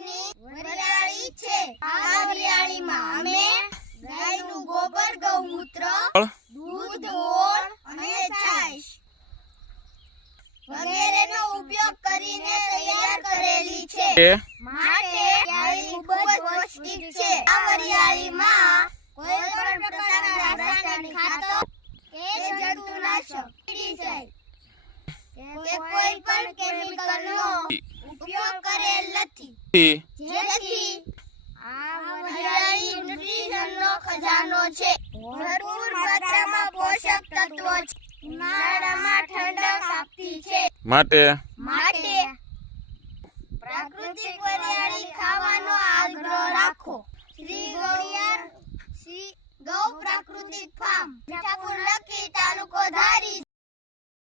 પ્રકૃતિની વરિયાળી છે। આ વરિયાળીમાં અમે ગાયનું ગોબર, ગૌમૂત્ર, દૂધ, ઓળ અને છાશ વગેરેનો ઉપયોગ કરીને તૈયાર કરેલી છે। માટે વરિયાળી ખૂબ જ પૌષ્ટિક છે। આ વરિયાળીમાં કોઈ પણ પ્રકારના રાસાયણિક ખાતર કે જંતુનાશક, પેસ્ટિસાઇડ કે કોઈ પણ કેમિકલનો ઉપયોગ કરેલ નથી, જેથી આ વરિયાળી ન્યુટ્રિશનનો ખજાનો છે। ભરપૂર માત્રામાં પોષક તત્વો છે। ઉનાળામાં ઠંડક આપતી છે। માટે પ્રાકૃતિક વરિયાળી ખાવાનો આગ્રહ રાખો। શ્રી ગૌ પ્રાકૃતિક ફાર્મ, મીઠાપુર, લખી, તાલુકો ધારી।